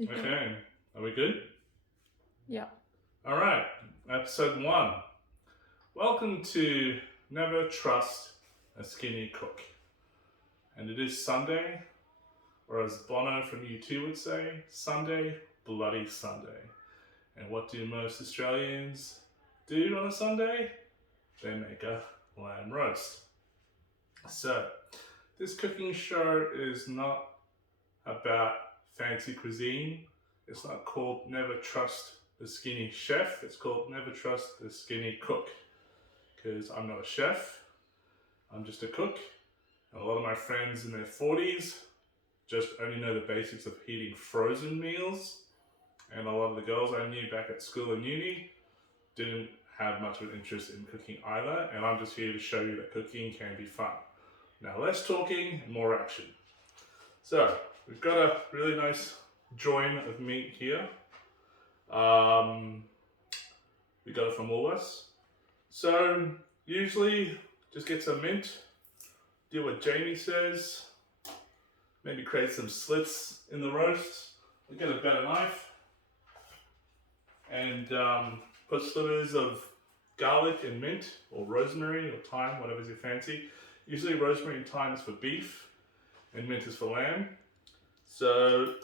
Okay, are we good? Yeah. All right, episode 1. Welcome to Never Trust a Skinny Cook. And it is Sunday, or as Bono from U2 would say, Sunday, bloody Sunday. And what do most Australians do on a Sunday? They make a lamb roast. So, this cooking show is not about fancy cuisine. It's not called Never Trust the Skinny Chef. It's called Never Trust the Skinny Cook. Because I'm not a chef, I'm just a cook. And a lot of my friends in their 40s just only know the basics of heating frozen meals. And a lot of the girls I knew back at school and uni didn't have much of an interest in cooking either. And I'm just here to show you that cooking can be fun. Now less talking, more action. So, we've got a really nice join of meat here. We got it from Woolworths. So, usually just get some mint, do what Jamie says, maybe create some slits in the roast. We get a better knife and put slivers of garlic and mint, or rosemary or thyme, whatever's your fancy. Usually rosemary and thyme is for beef and mint is for lamb. So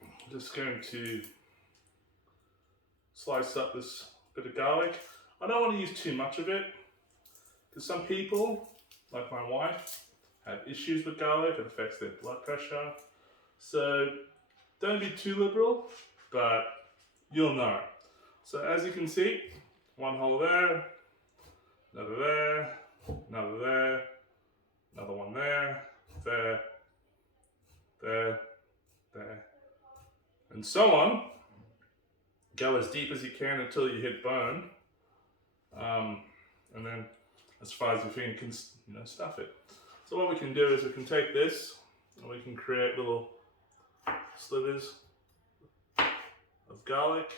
I'm just going to slice up this bit of garlic. I don't want to use too much of it because some people, like my wife, have issues with garlic. It affects their blood pressure. So don't be too liberal, but you'll know. So as you can see, one hole there, another there, another there, another one there, there, there, there, and so on. Go as deep as you can until you hit bone, and then as far as your finger can, stuff it. So what we can do is we can take this and we can create little slivers of garlic.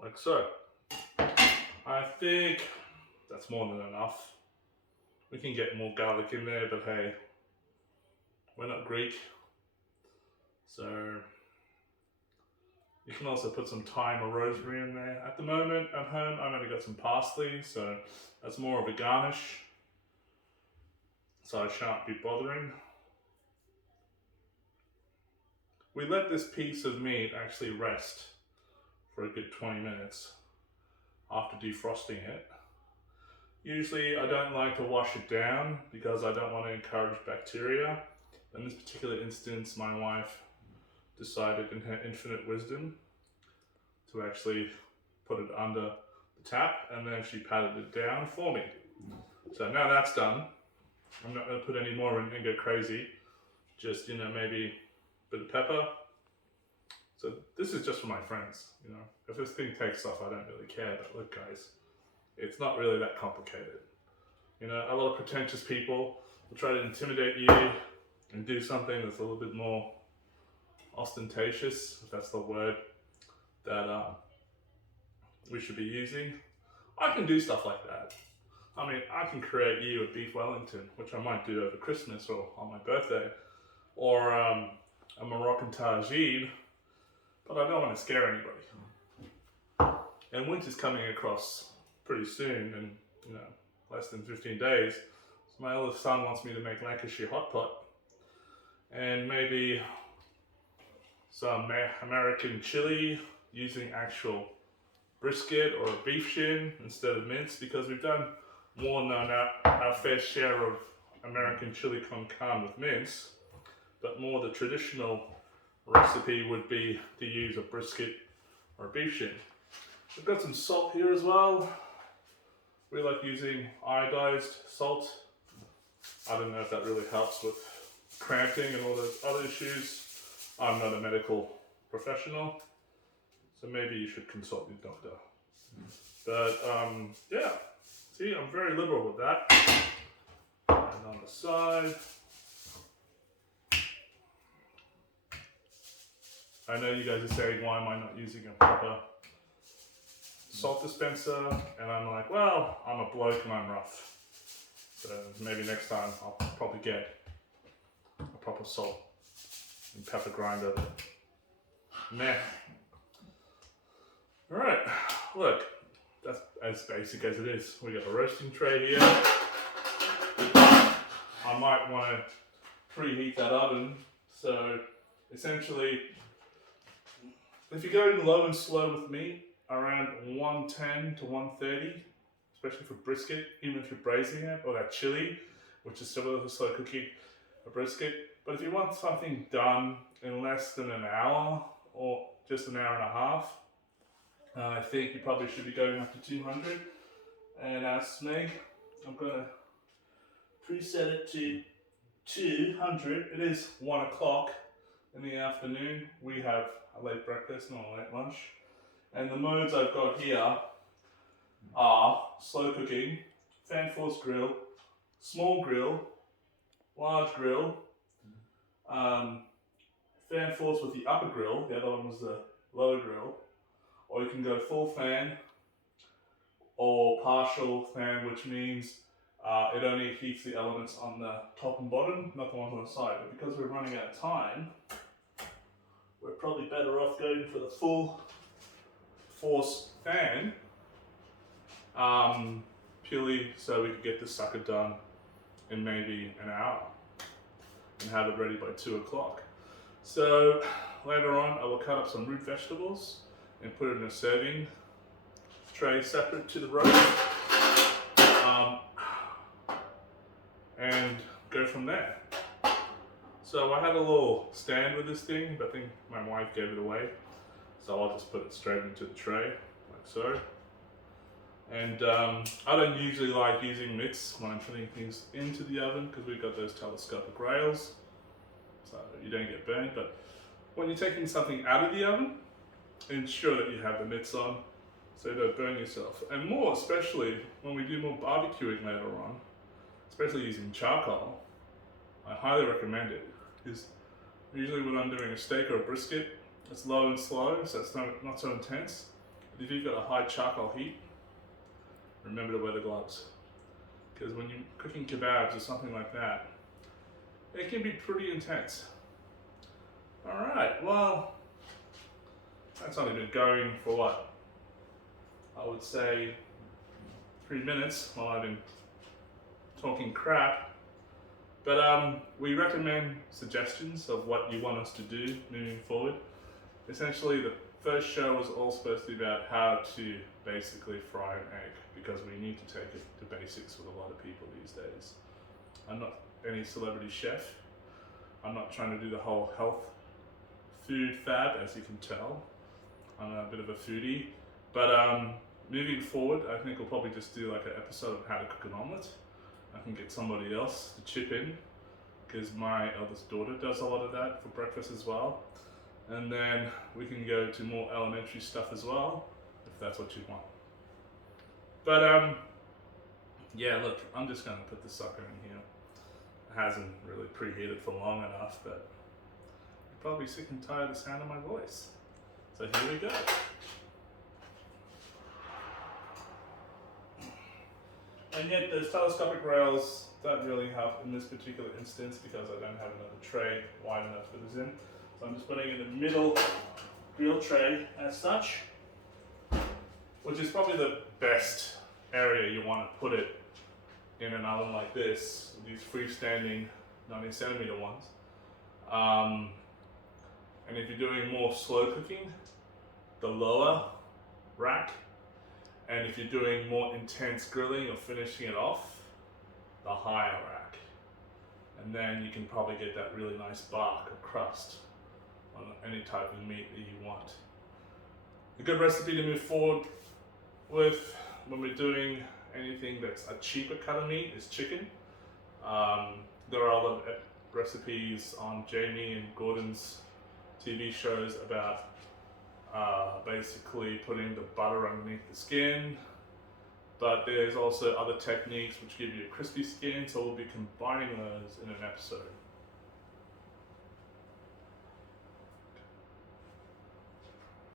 Like so. I think that's more than enough. We can get more garlic in there, but hey, we're not Greek. So you can also put some thyme or rosemary in there. At the moment, at home, I've only got some parsley, so that's more of a garnish. So I shan't be bothering. We let this piece of meat actually rest for a good 20 minutes after defrosting it. Usually I don't like to wash it down because I don't want to encourage bacteria. In this particular instance, my wife decided in her infinite wisdom to actually put it under the tap, and then she patted it down for me. So now that's done, I'm not going to put any more in and go crazy. Just, maybe a bit of pepper. So this is just for my friends, If this thing takes off, I don't really care, but look guys, it's not really that complicated. A lot of pretentious people will try to intimidate you and do something that's a little bit more ostentatious, if that's the word that we should be using. I can do stuff like that. I mean, I can create you a beef Wellington, which I might do over Christmas or on my birthday, or a Moroccan tagine, but I don't want to scare anybody. And winter's coming across pretty soon, and less than 15 days. So my eldest son wants me to make Lancashire hot pot, and maybe some American chili using actual brisket or beef shin instead of mince, because we've done more than our fair share of American chili con carne with mince, but more the traditional recipe would be to use a brisket or a beef shin. We've got some salt here as well. We like using iodized salt. I don't know if that really helps with cramping and all those other issues. I'm not a medical professional, so maybe you should consult your doctor. But yeah, see, I'm very liberal with that. And on the side, I know you guys are saying, why am I not using a proper salt dispenser? And I'm like, well, I'm a bloke and I'm rough. So maybe next time I'll probably get a proper salt and pepper grinder. Meh. Alright, look, that's as basic as it is. We got a roasting tray here. I might want to preheat that oven. So essentially, if you're going low and slow with meat, around 110 to 130, especially for brisket, even if you're braising it, or that chili, which is similar to slow cooking a brisket. But if you want something done in less than an hour, or just an hour and a half, I think you probably should be going up to 200. And as Meg, I'm going to preset it to 200. It is 1 o'clock in the afternoon. We have a late breakfast, not a late lunch. And the modes I've got here are slow cooking, fan force grill, small grill, large grill, fan force with the upper grill, the other one was the lower grill, or you can go full fan or partial fan, which means it only heats the elements on the top and bottom, not the ones on the side. But because we're running out of time, we're probably better off going for the full force fan, purely so we can get this sucker done in maybe an hour and have it ready by 2 o'clock. So later on I will cut up some root vegetables and put it in a serving tray separate to the roast, and go from there. So I had a little stand with this thing, but I think my wife gave it away. So I'll just put it straight into the tray, like so. And I don't usually like using mitts when I'm putting things into the oven because we've got those telescopic rails, so you don't get burned. But when you're taking something out of the oven, ensure that you have the mitts on so you don't burn yourself. And more especially when we do more barbecuing later on, especially using charcoal, I highly recommend it. Because usually when I'm doing a steak or a brisket, it's low and slow, so it's not so intense. But if you've got a high charcoal heat, remember to wear the gloves. Because when you're cooking kebabs or something like that, it can be pretty intense. Alright, well, that's only been going for what? I would say 3 minutes while I've been talking crap. But we recommend suggestions of what you want us to do moving forward. Essentially, the first show was all supposed to be about how to basically fry an egg, because we need to take it to basics with a lot of people these days. I'm not any celebrity chef. I'm not trying to do the whole health food fad, as you can tell. I'm a bit of a foodie. But moving forward, I think we'll probably just do like an episode of how to cook an omelette. I can get somebody else to chip in, because my eldest daughter does a lot of that for breakfast as well. And then we can go to more elementary stuff as well, if that's what you want. But yeah, look, I'm just gonna put the sucker in here. It hasn't really preheated for long enough, but you're probably sick and tired of the sound of my voice. So here we go. And yet those telescopic rails don't really help in this particular instance because I don't have another tray wide enough for this in. So I'm just putting it in the middle grill tray as such, which is probably the best area you want to put it in an oven like this, these freestanding 90cm ones. And if you're doing more slow cooking, the lower rack. And if you're doing more intense grilling or finishing it off, the higher rack. And then you can probably get that really nice bark or crust on any type of meat that you want. A good recipe to move forward with when we're doing anything that's a cheaper cut of meat is chicken. There are a lot of recipes on Jamie and Gordon's TV shows about basically putting the butter underneath the skin, but there's also other techniques which give you a crispy skin, so we'll be combining those in an episode.